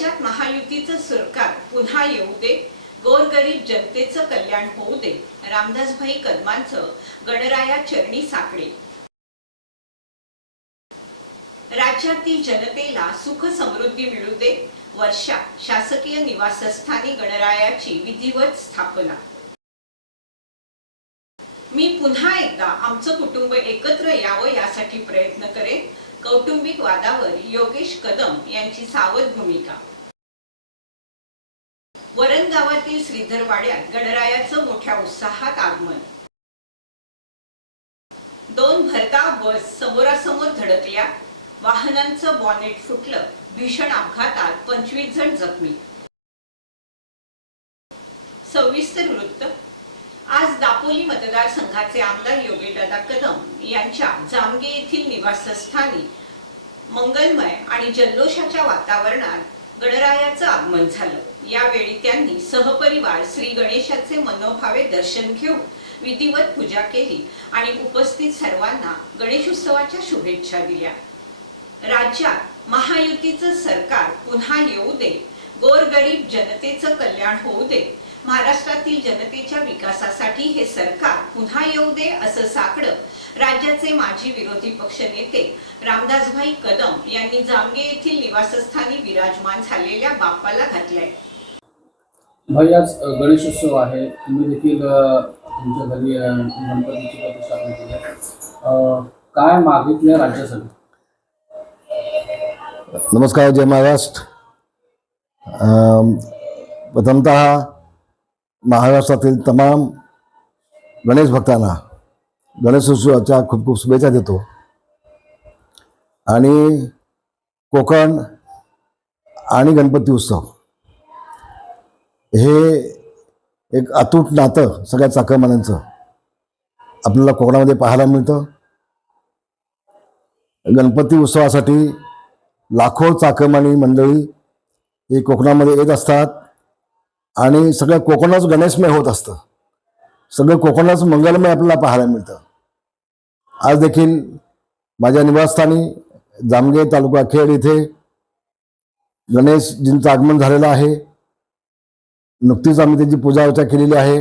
राज्यात महायुतीचं सरकार पुन्हा येऊ दे गोरगरीब जनतेचं कल्याण होऊ दे रामदासभाई कदमांचं गणराया चरणी साकडे. राज्यातील जनतेला सुख समृद्धी मिळू दे वर्षा शासकीय निवासस्थानी गणरायाची विधिवत स्थापना. मी पुन्हा एकदा आमचं कुटुंब एकत्र यावं यासाठी प्रयत्न करेन. कौटुंबिक वादावर योगेश कदम यांची सावध भूमिका. वरण गावातील श्रीधर वाड्यात गणरायाचं मोठ्या उत्साहात आगमन. दोन भरता बस समोरासमोर धडकल्या. वाहनांचं बॉनेट फुटलं. भीषण अपघातात पंचवीस जण जखमी. सविस्तर वृत्त. आज दापोली मतदारसंघाचे आमदार योगीदादा कदम यांच्या जामगे येथील निवासस्थानी मंगलमय आणि जल्लोषाच्या वातावरणात गणरायाचं आगमन झालं. यावेळी त्यांनी सहपरिवार श्री गणेशाचे मनोभावे दर्शन घेऊन विधिवत पूजा केली आणि उपस्थित सर्वांना गणेशोत्सवाच्या शुभेच्छा दिल्या. राज्यात महायुतीचं सरकार पुन्हा येऊ दे गोरगरीब जनतेचं कल्याण होऊ दे महाराष्ट्रातील जनतेच्या विकासासाठी हे सरकार पुन्हा येऊ दे असं साकडं राज्याचे माजी विरोधी पक्ष नेते रामदासभाई कदम यांनी जामगे येथील निवासस्थानी विराजमान झालेल्या बाप्पाला घातलंय. भाई आज गणेशोत्सव आहे. तुम्ही देखील तुमच्या घरी गणपतीची प्रतिष्ठापना केली आहे. काय मागितले राज्यासाठी? नमस्कार जय महाराष्ट्र. अम, प्रथमतः महाराष्ट्रातील तमाम गणेश भक्तांना गणेशोत्सवाच्या खूप खूप शुभेच्छा देतो. आणि कोकण आणि गणपती उत्सव. हे एक अतूट नातं सगळ्या चाकरमान्यांचं. आपल्याला कोकणामध्ये पाहायला मिळतं. गणपती उत्सवासाठी लाखो चाकरमानी मंडळी ही कोकणामध्ये येत असतात आणि सगळं कोकणच गणेशमय होत असतं. सगळं कोकणच मंगलमय आपल्याला पाहायला मिळतं. आज देखील माझ्या निवासस्थानी जामगे तालुका खेड इथे गणेशजींचं आगमन झालेलं आहे. नुकतीच आम्ही त्याची पूजा अर्चा केलेली आहे.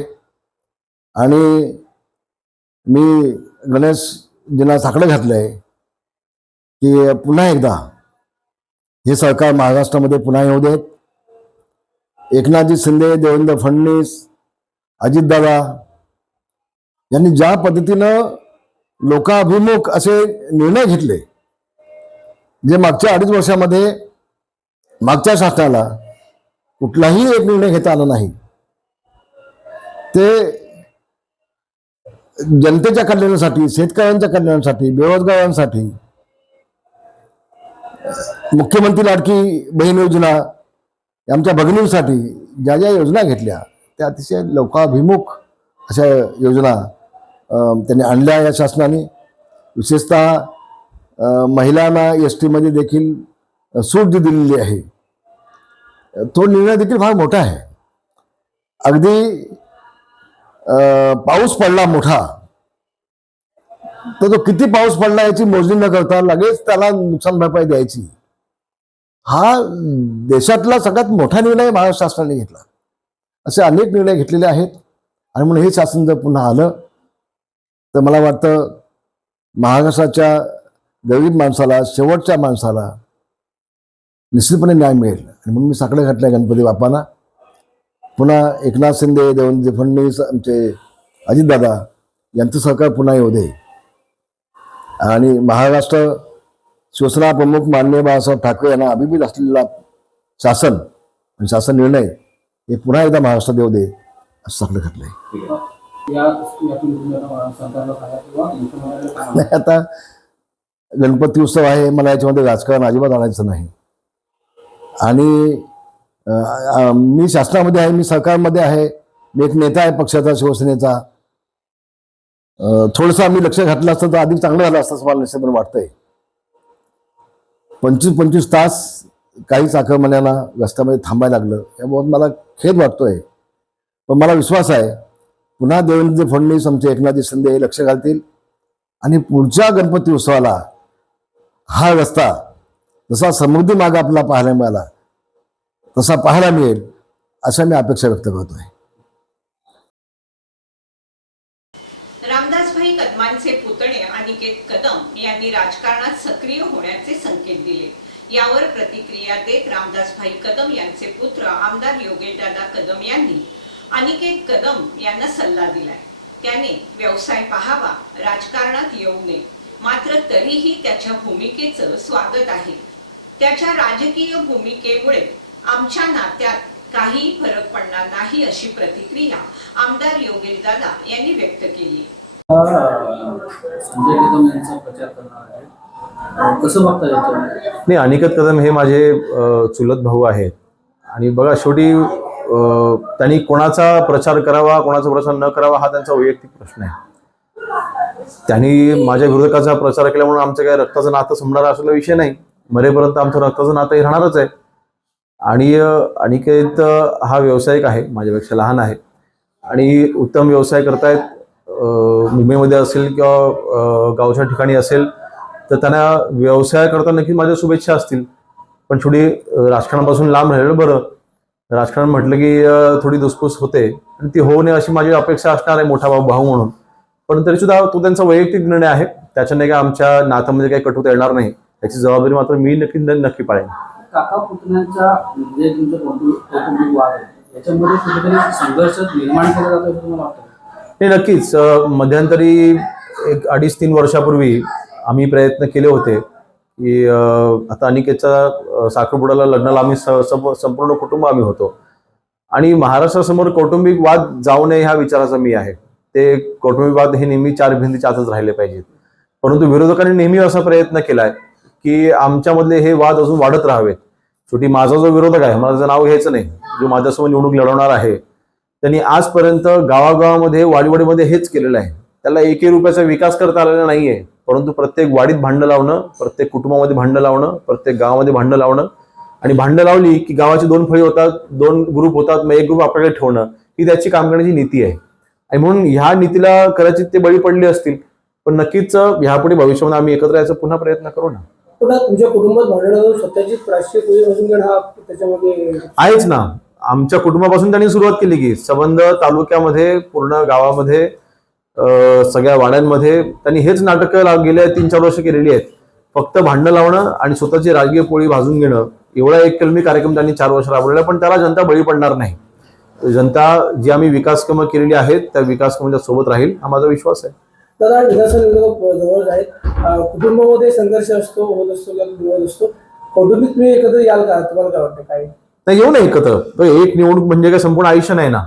आणि मी गणेशजींना साकडं घातलं आहे की पुन्हा एकदा हे सरकार महाराष्ट्रामध्ये पुन्हा येऊ देत. एकनाथजी शिंदे देवेंद्र फडणवीस अजितदादा यांनी ज्या पद्धतीनं लोकाभिमुख असे निर्णय घेतले जे मागच्या अडीच वर्षामध्ये मागच्या शासनाला कुठलाही एक निर्णय घेता आला नाही. ते जनतेच्या कल्याणासाठी शेतकऱ्यांच्या कल्याणासाठी बेरोजगारांसाठी मुख्यमंत्री लाडकी बहीण योजना आमच्या भगिनींसाठी ज्या ज्या योजना घेतल्या त्या अतिशय लोकाभिमुख अशा योजना त्यांनी आणल्या या शासनाने. विशेषतः महिलांना एस टीमध्ये देखील सूट दिलेली आहे. तो निर्णय देखील फार मोठा आहे. अगदी अं, पाऊस पडला मोठा तर तो किती पाऊस पडला याची मोजणी न करता लगेच त्याला नुकसान भरपाई द्यायची. हा देशातला सगळ्यात मोठा निर्णय महाराष्ट्र शासनाने घेतला. असे अनेक निर्णय घेतलेले आहेत. आणि म्हणून हे शासन जर पुन्हा आलं तर मला वाटतं महाराष्ट्राच्या गरीब माणसाला शेवटच्या माणसाला निश्चितपणे न्याय मिळेल. आणि म्हणून मी साकडे घातल्या गणपती बाप्पांना. पुन्हा एकनाथ शिंदे देवेंद्र फडणवीस आमचे अजितदादा यांचं सहकार पुन्हा येऊ दे. आणि महाराष्ट्र शिवसेना प्रमुख माननीय बाळासाहेब ठाकरे यांना अभिभूत असलेला शासन आणि शासन निर्णय हे पुन्हा एकदा महाराष्ट्रात येऊ दे असं सगळं घडलंय आहे नाही आता गणपती उत्सव आहे मला याच्यामध्ये राजकारण अजिबात आणायचं नाही. आणि मी शासनामध्ये आहे मी सरकारमध्ये आहे मी एक नेता आहे पक्षाचा शिवसेनेचा. थोडंसं आम्ही लक्ष घातलं असतं तर अधिक चांगलं झालं असतं असं मला निश्चितपणे वाटतंय. पंचवीस पंचवीस तास काही चाकरमान्यांना रस्त्यामध्ये थांबायला लागलं. याबाबत मला खेद वाटतोय. पण मला विश्वास आहे पुन्हा देवेंद्र फडणवीस आमचे एकनाथ शिंदे हे लक्ष घालतील. आणि पुढच्या गणपती उत्सवाला हा रस्ता जसा समृद्धी मार्ग आपला पाहायला मिळाला तसा पाहायला मिळेल अशा मी अपेक्षा व्यक्त करतोय. रामदासभाई कदमांचे पुतणे अनिकेत कदम यांनी राजकारणात सक्रिय होण्याचे संकेत दिले. यावर प्रतिक्रिया देत रामदासभाई कदम यांचे पुत्र आमदार योगेशदादा कदम यांनी अनिकेत कदम यांना सल्ला दिलाय. त्याने व्यवसाय पाहावा राजकारणात येऊ नये मात्र तरीही त्याच्या भूमिकेचं स्वागत आहे. त्याच्या राजकीय भूमिकेमुळे आमच्या नात्यात काहीही फरक पडणार नाही अशी प्रतिक्रिया आमदार योगेशदादा यांनी व्यक्त केली. संजय कदम यांचा प्रचार करणार आहे. अं, कसं बघता याच्यामध्ये नाही अनिकेत कदम हे माझे चुलत भाऊ आहेत. आणि बघा शेवटी त्यांनी कोणाचा प्रचार करावा कोणाचा प्रचार न करावा हा त्यांचा वैयक्तिक प्रश्न आहे. त्यांनी माझ्या विरोधकाचा प्रचार केल्यामुळे आमचं काय रक्ताचं नातं संपणारा असलेला विषय नाही. मरेपर्यंत आमचं रक्ताचं नातं हे राहणारच आहे. आणि अनिकेत हा व्यावसायिक आहे माझ्यापेक्षा लहान आहे. आणि उत्तम व्यवसाय करतायत मुंबईमध्ये असेल किंवा गावच्या ठिकाणी असेल तर त्यांना व्यवसाय करता नक्की माझ्या शुभेच्छा असतील. पण थोडी राजकारणापासून लांब राहिलेलं बरं. राजकारण म्हटलं की थोडी दुसपूस होते. आणि ती होऊ नये अशी माझी अपेक्षा असणार आहे मोठा भाऊ भाऊ म्हणून. पण तरी सुद्धा तो त्यांचा वैयक्तिक निर्णय आहे. त्याच्याने काय आमच्या नात्यामध्ये म्हणजे काही कटुता येणार नाही. याची जबाबदारी मात्र मी नक्की नक्की पाळेन. काका पुतण्यांचा जे तुमचं कौटुंबिक कौटुंबिक वाद आहे. याच्यामध्ये कुठेतरी संघर्ष निर्माण केला जातो असं तुम्हाला वाटतं? का? नाही नक्कीच मध्यंतरी एक अडीच तीन वर्षापूर्वी आम्ही प्रयत्न केले होते की आता अनिकेतच्या अ, साखरपुड्याला लग्नाला आम्ही संपूर्ण कुटुंब आम्ही होतो. आणि महाराष्ट्रासमोर कौटुंबिक वाद जाऊ नये ह्या विचाराचा मी आहे. ते कौटुंबिक वाद हे नेहमी चार भिंतीच्या आतच राहिले पाहिजेत. परंतु विरोधकांनी नेहमी असा प्रयत्न केलाय की आमच्यामधले हे वाद अजून वाढत राहावेत. शेवटी माझा जो विरोधक आहे मला त्याचं नाव घ्यायचं नाही. जो माझ्यासमोर निवडणूक लढवणार आहे त्यांनी आजपर्यंत गावागावामध्ये वाडीवाडीमध्ये हेच केलेलं आहे. त्याला एकही रुपयाचा विकास करता आलेला नाहीये. परंतु प्रत्येक वाडीत भांडं लावणं प्रत्येक कुटुंबामध्ये भांडं लावणं प्रत्येक गावामध्ये भांडं लावणं आणि भांडं लावली की गावाची दोन फळी होतात दोन ग्रुप होतात मग एक ग्रुप आपल्याकडे ठेवणं ही त्याची काम करण्याची नीती आहे. आणि म्हणून ह्या नीतीला कदाचित ते बळी पडले असतील पण नक्कीच ह्यापुढे भविष्यामध्ये आम्ही एकत्र यायचा पुन्हा प्रयत्न करू ना. पुन्हा तुमच्या कुटुंबात भांडण स्वतःची राष्ट्रीय पूजा भाजून घेणं हा त्याच्यामध्ये आहेच ना. आमच्या कुटुंबापासून त्यांनी सुरुवात केली की सबंध तालुक्यामध्ये पूर्ण गावामध्ये सगळ्या वाड्यांमध्ये त्यांनी हेच नाटकं गेल्या तीन चार वर्ष केलेली आहेत. फक्त भांडणं लावणं आणि स्वतःची राजकीय पोळी भाजून घेणं एवढा एक कलमी कार्यक्रम त्यांनी चार वर्ष राबवलेला पण त्याला जनता बळी पडणार नाही. जनता जी आम्ही विकासकामं केलेली आहेत त्या विकासकामांच्या सोबत राहील हा माझा विश्वास आहे. दादा विधानसभा निवडणूक जवळ आहेत. कुटुंबामध्ये संघर्ष असतो होत असतो किंवा असतो. कौटुंबिक तुम्ही एकत्र याल का? तुम्हाला काय वाटतं? काय? नाही येऊ नये एकत्र. एक निवडणूक म्हणजे काय? संपूर्ण आयुष्य नाही ना.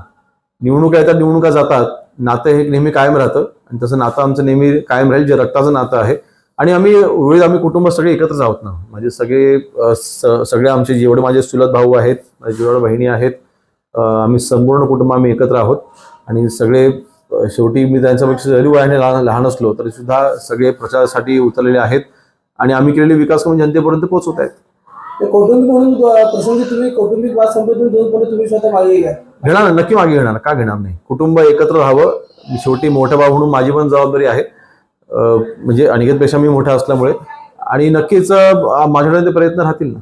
निवडणुका येतात निवडणुका जातात. नातं हे नेहमी कायम राहतं. आणि तसं नातं आमचं नेहमी कायम राहील जे रक्ताचं नातं आहे. आणि आम्ही वेळी आम्ही कुटुंब सगळे एकत्रच आहोत ना. म्हणजे सगळे स- सगळे आमचे जेवढे माझे चुलत भाऊ आहेत माझ्या जेवढ्या बहिणी आहेत आम्ही संपूर्ण कुटुंब आम्ही एकत्र आहोत. आणि सगळे शेवटी मी त्यांच्यापेक्षा जरी वयाने लहान लहान असलो तरी सुद्धा सगळे प्रचारासाठी उतरलेले आहेत. आणि आम्ही केलेले विकास कामं जनतेपर्यंत पोहोचवत आहेत ते कौटुंबिक म्हणून प्रसंगी तुम्ही कौटुंबिक वाद संपवून दोन पण तुम्ही स्वतः मागे घ्या. घेणार ना? नक्की मागे घेणार का घेणार नाही? कुटुंब एकत्र राहावं. शेवटी मोठा भाऊ म्हणून माझी पण जबाबदारी आहे. म्हणजे अनिकेतपेक्षा मी मोठा असल्यामुळे. आणि नक्कीच माझ्याकडे ते प्रयत्न राहतील ना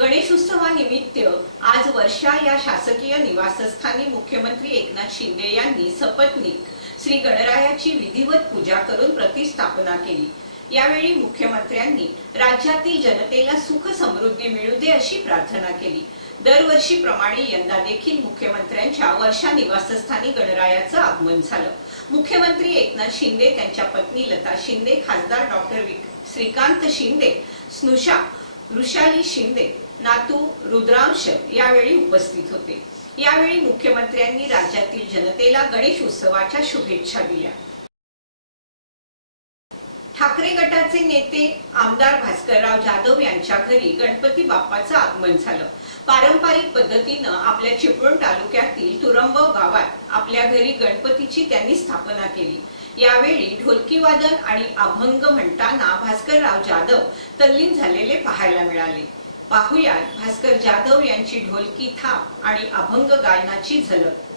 गणेशोत्सवानिमित्त आज वर्षा या शासकीय निवासस्थानी मुख्यमंत्री एकनाथ शिंदे यांनी सपत्नीक श्री गणरायाची विधिवत पूजा करून प्रतिस्थापना केली. यावेळी मुख्यमंत्र्यांनी राज्यातील जनतेला सुख समृद्धी मिळू दे अशी प्रार्थना केली. दरवर्षीप्रमाणे यंदा देखील मुख्यमंत्र्यांच्या वर्षा निवासस्थानी गणरायाचं आगमन झालं. मुख्यमंत्री एकनाथ शिंदे त्यांच्या पत्नी लता शिंदे खासदार डॉक्टर श्रीकांत शिंदे स्नुषा वृषाली शिंदे नातू रुद्रांश यावेळी उपस्थित होते. यावेळी मुख्यमंत्र्यांनी राज्यातील जनतेला गणेश उत्सवाच्या शुभेच्छा दिल्या. ठाकरे गटाचे नेते आमदार भास्करराव जाधव यांच्या घरी गणपती बाप्पाचं आगमन झालं. पारंपरिक पद्धतीनं आपल्या चिपळूण तालुक्यातील तुरंबव गावात आपल्या घरी गणपतीची त्यांनी स्थापना केली. यावेळी ढोलकी वादन आणि अभंग म्हणताना भास्करराव जाधव तल्लीन झालेले पाहायला मिळाले. पाहुयात भास्कर जाधव यांची ढोलकी थाप आणि अभंग गायनाची झलक.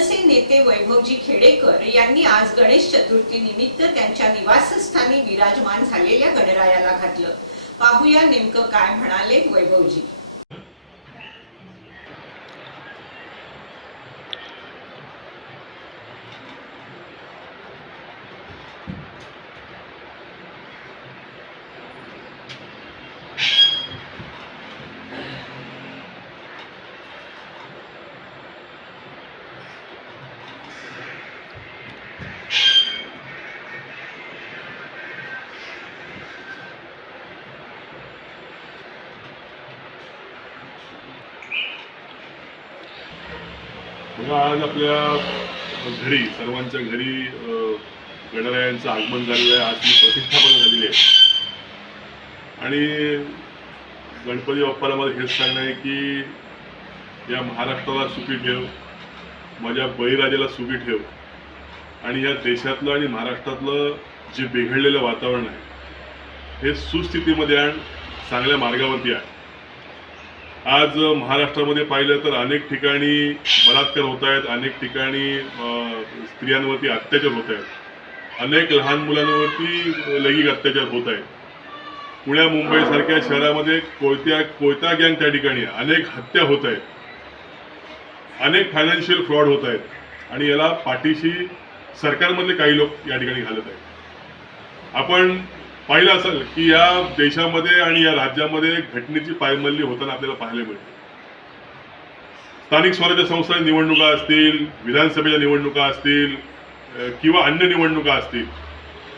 मनसे नेते वैभवजी खेडेकर यांनी आज गणेश चतुर्थी निमित्त त्यांच्या निवासस्थानी विराजमान झालेल्या गणरायाला घातलं. पाहूया नेमकं काय म्हणाले वैभवजी. आज आपल्या घरी सर्वांच्या घरी गणरायांचं आगमन झालेलं आहे. आज ती प्रतिष्ठापना झालेली आहे. आणि गणपती बाप्पाला मला हेच सांगणं आहे की या महाराष्ट्राला सुखी ठेव माझ्या बळीराजाला सुखी ठेव. आणि या देशातलं आणि महाराष्ट्रातलं जे बिघडलेलं वातावरण आहे हे सुस्थितीमध्ये आण चांगल्या मार्गावरती आहे आज महाराष्ट्रामध्ये पाहिलं तर अनेक ठिकाणी बलात्कार होत आहेत अनेक ठिकाणी स्त्रियांवरती अत्याचार होत आहेत. अनेक लहान मुलांवरती लैंगिक अत्याचार होत आहेत. पुण्या मुंबईसारख्या शहरामध्ये कोयत्या कोयता गँग त्या ठिकाणी अनेक हत्या होत आहेत. अनेक फायनान्शियल फ्रॉड होत आहेत. आणि याला पाठीशी सरकारमधले काही लोक या ठिकाणी घालत आहेत. आपण पाहिलं असेल की या देशामध्ये आणि या राज्यामध्ये घटनेची पायमल्ली होताना आपल्याला पाहायला मिळते. स्थानिक स्वराज्य संस्था निवडणुका असतील विधानसभेच्या निवडणुका असतील किंवा अन्य निवडणुका असतील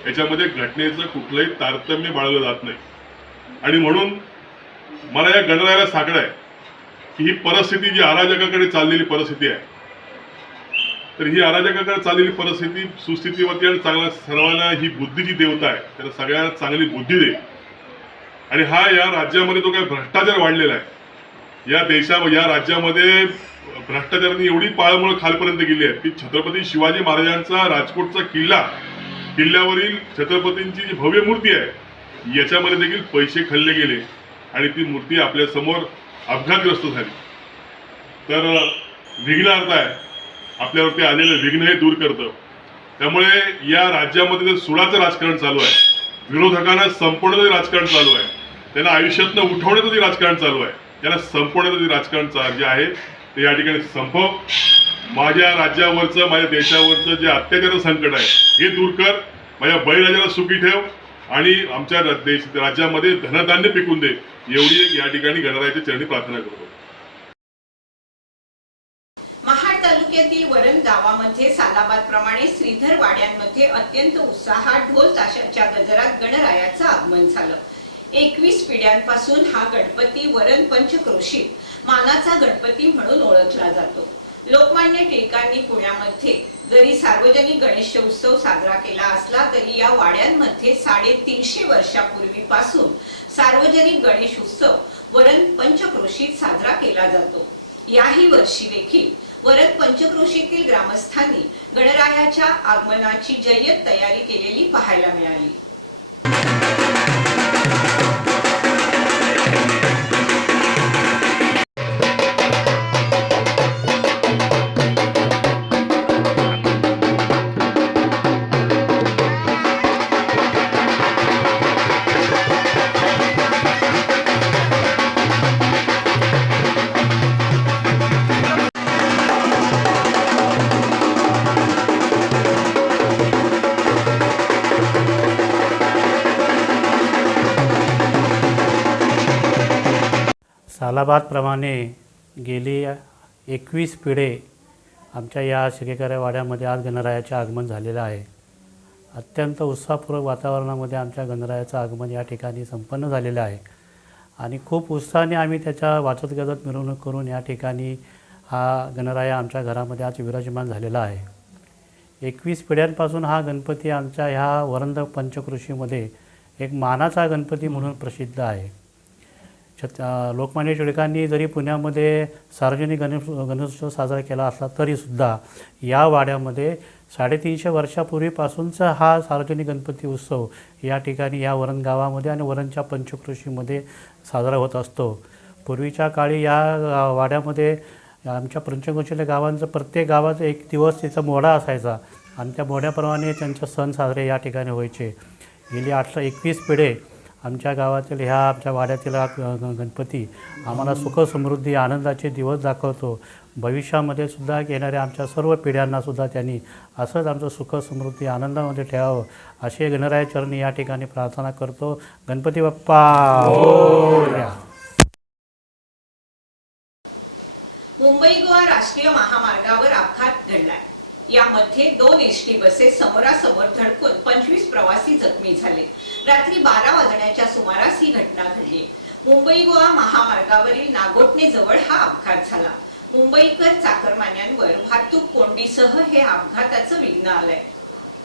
याच्यामध्ये घटनेचं कुठलंही तारतम्य बाळगलं जात नाही. आणि म्हणून मला या गणरायाला साकडं आहे की ही परिस्थिती जी अराजकाकडे चाललेली परिस्थिती आहे तर ही अराजकाकडे चाललेली परिस्थिती सुस्थितीवरती आणि चांगला सर्वांना ही बुद्धीची देवता आहे त्याला सगळ्यांना चांगली बुद्धी दे. आणि हा या राज्यामध्ये तो काय भ्रष्टाचार वाढलेला आहे. या देशा या राज्यामध्ये भ्रष्टाचाराने एवढी पाळमुळ खालपर्यंत गेली आहे की छत्रपती शिवाजी महाराजांचा राजकोटचा किल्ला किल्ल्यावरील छत्रपतींची जी भव्य मूर्ती आहे याच्यामध्ये देखील पैसे खाल्ले गेले आणि ती मूर्ती आपल्यासमोर अपघातग्रस्त झाली. तर विघ्नार्थ आहे आपल्यावरती आलेलं विघ्न हे दूर करतं. त्यामुळे या राज्यामध्ये जे सुडाचं राजकारण चालू आहे विरोधकांना संपवण्याचं जे राजकारण चालू आहे त्यांना आयुष्यातनं उठवण्याचं जे राजकारण चालू आहे त्यांना संपवण्याचं जे राजकारण चा- जे आहे ते या ठिकाणी संपव. माझ्या राज्यावरचं माझ्या देशावरचं जे अत्याचार संकट आहे हे दूर कर. माझ्या बळीराजाला सुखी ठेव. आणि आमच्या देश राज्यामध्ये धनधान्य पिकून दे. एवढी एक या ठिकाणी गणरायाच्या चरणी प्रार्थना करतो. तालुक्यातील वरण गावामध्ये सालाबाद प्रमाणे श्रीधर वाड्यांमध्ये अत्यंत उत्साहात ढोल ताशाच्या गजरात गणरायाचं आगमन झालं. एकवीस पिढ्यांपासून हा गणपती वरण पंचक्रोशीत मानाचा गणपती म्हणून ओळखला जातो. लोकमान्य टिळकांनी पुण्यामध्ये जरी सार्वजनिक गणेश उत्सव साजरा केला असला तरी या वाड्यांमध्ये साडेतीनशे वर्षापूर्वीपासून सार्वजनिक गणेश उत्सव वरण पंचक्रोशीत साजरा केला जातो. याही वर्षी देखील वरद पंचक्रोशीतील ग्रामस्थांनी गणरायाच्या आगमनाची जय्यत तयारी केलेली पाहायला मिळाली. सालाबादप्रमाणे गेली एकवीस पिढे आमच्या या शिकेकऱ्या वाड्यामध्ये आज गणरायाचे आगमन झालेलं आहे. अत्यंत उत्साहपूर्वक वातावरणामध्ये आमच्या गणरायाचं आगमन या ठिकाणी संपन्न झालेलं आहे. आणि खूप उत्साहाने आम्ही त्याच्या वाचत गजत मिरवणूक करून या ठिकाणी हा गणराया आमच्या घरामध्ये आज विराजमान झालेला आहे. एकवीस पिढ्यांपासून हा गणपती आमच्या ह्या वरंद पंचकृषीमध्ये एक मानाचा गणपती म्हणून प्रसिद्ध आहे. छत लोकमान्य टिळकांनी जरी पुण्यामध्ये सार्वजनिक गणेश गणेशोत्सव साजरा केला असला तरीसुद्धा या वाड्यामध्ये साडेतीनशे वर्षापूर्वीपासूनचा हा सार्वजनिक गणपती उत्सव या ठिकाणी या वरण गावामध्ये आणि वरणच्या पंचकृषीमध्ये साजरा होत असतो. पूर्वीच्या काळी या वाड्यामध्ये आमच्या पंचक्रोशीच्या गावांचं प्रत्येक गावाचा एक दिवस त्याचा मोडा असायचा आणि त्या मोड्याप्रमाणे त्यांचे सण साजरे या ठिकाणी व्हायचे. गेली आठशे एकवीस पिढे आमच्या गावातील ह्या आमच्या वाड्यातील हा गणपती आम्हाला सुख समृद्धी आनंदाचे दिवस दाखवतो. भविष्यामध्ये सुद्धा येणाऱ्या आमच्या सर्व पिढ्यांना सुद्धा त्यांनी असंच आमचं सुख समृद्धी आनंदामध्ये ठेवावं असे गणराय चरणी या ठिकाणी प्रार्थना करतो. गणपती बाप्पा! मोरया. मुंबई गोवा राष्ट्रीय महामार्गावर यामध्ये दोन एस टी बसेस समोरासमोर धडकून पंचवीस प्रवासी जखमी झाले. रात्री बारा वाजण्याच्या सुमारास ही घटना घडली. मुंबई गोवा महामार्गावरील नागोटणे जवळ हा अपघात झाला. मुंबईकर चाकरमान्यांवर वाहतूक कोंडीसह हे अपघाताचं विघ्न आलंय.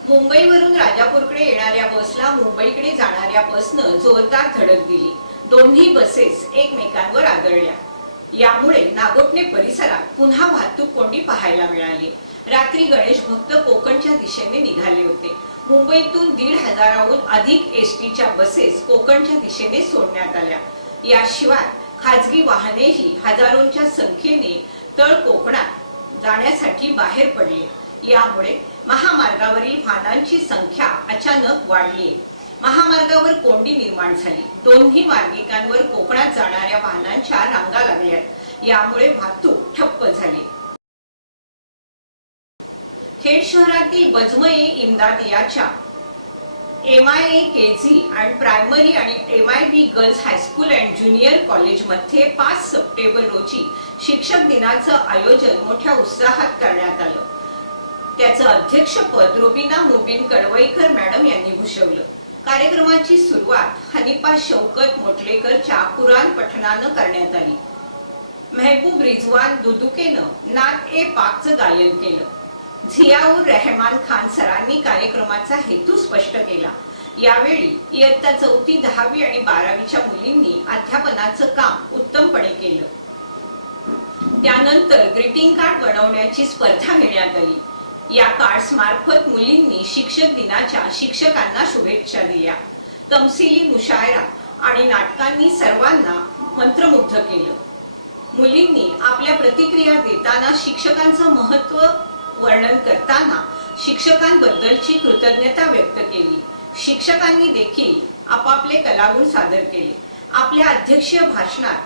मुंबईवरून राजापूरकडे येणाऱ्या बसला मुंबईकडे जाणाऱ्या बसनं जोरदार धडक दिली. दोन्ही बसेस एकमेकांवर आदळल्या. यामुळे नागोटणे परिसरात पुन्हा वाहतूक कोंडी पाहायला मिळाली. रात्री गणेश भक्त कोकणच्या दिशेने निघाले होते. मुंबईतून दीड हजाराहून अधिक एस टीच्या बसेस कोकणच्या दिशेने सोडण्यात आल्या. याशिवाय खाजगी वाहनेही हजारोंच्या संख्येने तळ कोकणात जाण्यासाठी बाहेर पडली. यामुळे महामार्गावरील वाहनांची संख्या अचानक वाढली. महामार्गावर कोंडी निर्माण झाली. दोन्ही मार्गिकांवर कोकणात जाणाऱ्या वाहनांच्या रांगा लागल्यात यामुळे वाहतूक ठप्प झाली. खेड शहरातील बजमई इमदादियाच्या M I A K G and primary आणि M I B girls high school and junior कॉलेजमध्ये पाच सप्टेंबर रोजी शिक्षक दिनाचं आयोजन मोठ्या उत्साहात करण्यात आलं. त्याचं अध्यक्षपद रुबिना मुबीन कडवईकर मॅडम यांनी भूषवलं. कार्यक्रमाची सुरुवात हनिफा शौकत मोटलेकरच्या कुराण पठणानं करण्यात आली. मेहबूब रिजवान दुदुकेनं नात ए पाकचं गायन केलं. झियाऊर रहमान खान सरांनी कार्यक्रमाचा हेतू स्पष्ट केला. यावेळी इयत्ता चौथी दहावी आणि बारावीच्या मुलींनी अध्यापनाचं काम उत्तमपणे केलं. त्यानंतर ग्रीटिंग कार्ड बनवण्याची स्पर्धा घेण्यात आली. या कार्ड्स मार्फत मुलींनी शिक्षक दिनाच्या शिक्षकांना शुभेच्छा दिल्या. तमसिली मुशायरा आणि नाटकांनी सर्वांना मंत्रमुग्ध केलं. मुलींनी आपल्या प्रतिक्रिया देताना शिक्षकांचं महत्त्व वर्णन करताना शिक्षकांबद्दलची कृतज्ञता व्यक्त केली. शिक्षकांनी देखील आपापले कलागुण सादर केले. आपल्या अध्यक्षीय भाषणात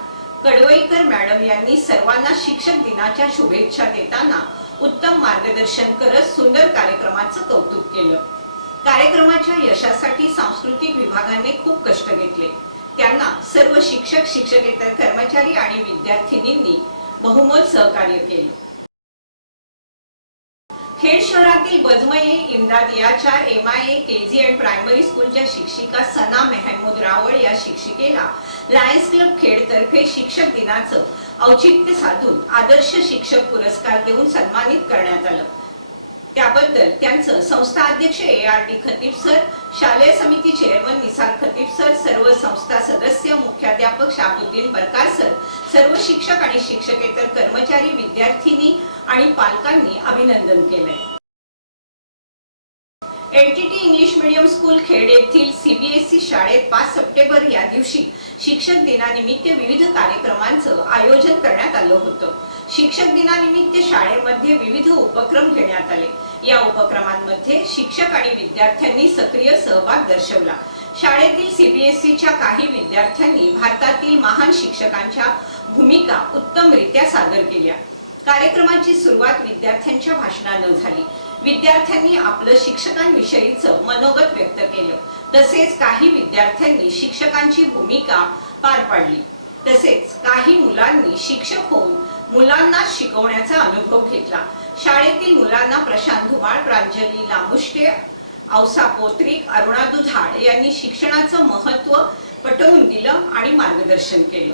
कडवईकर मॅडम यांनी सर्वांना शिक्षक दिनाच्या शुभेच्छा देताना उत्तम मार्गदर्शन करत सुंदर कार्यक्रमाचं कौतुक केलं. कार्यक्रमाच्या यशासाठी सांस्कृतिक विभागाने खूप कष्ट घेतले. त्यांना सर्व शिक्षक शिक्षकेतर कर्मचारी आणि विद्यार्थिनींनी बहुमोल सहकार्य केलं. खेड शहरातील बजमये इमदादियाच्या M I A K G and primary स्कूलच्या शिक्षिका सना मेहमूद रावळ या शिक्षिकेला लायन्स क्लब खेडतर्फे शिक्षक दिनाचं औचित्य साधून आदर्श शिक्षक पुरस्कार देऊन सन्मानित करण्यात आलं. त्याबद्दल त्यांचं संस्था अध्यक्ष A R D Khatib sir शालेय समिती चेअरमन निसार खतीब सर सर्व संस्था सदस्य मुख्याध्यापक शाबुद्दीन बरकार सर सर्व शिक्षक आणि शिक्षकेतर कर्मचारी विद्यार्थिनी आणि पालकांनी अभिनंदन केलंय. LTT English medium school Khed येथील सीबीएसई शाळेत पाच सप्टेंबर या दिवशी शिक्षक दिनानिमित्त विविध कार्यक्रमांचं आयोजन करण्यात आलं होतं. शिक्षक दिनानिमित्त शाळेमध्ये विविध उपक्रम घेण्यात आले. या उपक्रमांमध्ये शिक्षक आणि विद्यार्थ्यांनी सक्रिय सहभाग दर्शवला. शाळेतील सीबीएसईच्या काही विद्यार्थ्यांनी भारतातील महान शिक्षकांच्या भूमिका उत्तमरित्या सादर केल्या. कार्यक्रमाची सुरुवात विद्यार्थ्यांच्या भाषणानं झाली. विद्यार्थ्यांनी आपलं शिक्षकांविषयीचं मनोगत व्यक्त केलं. तसेच काही विद्यार्थ्यांनी शिक्षकांची भूमिका पार पाडली. तसेच काही मुलांनी शिक्षक होऊन मुलांना शिकवण्याचा अनुभव घेतला. शाळेतील मुलांना प्रशांत धुमाळ प्रांजली लामुष्टे औसा पोत्रिक अरुणा दुधाळ यांनी शिक्षणाचं महत्त्व पटवून दिलं आणि मार्गदर्शन केलं.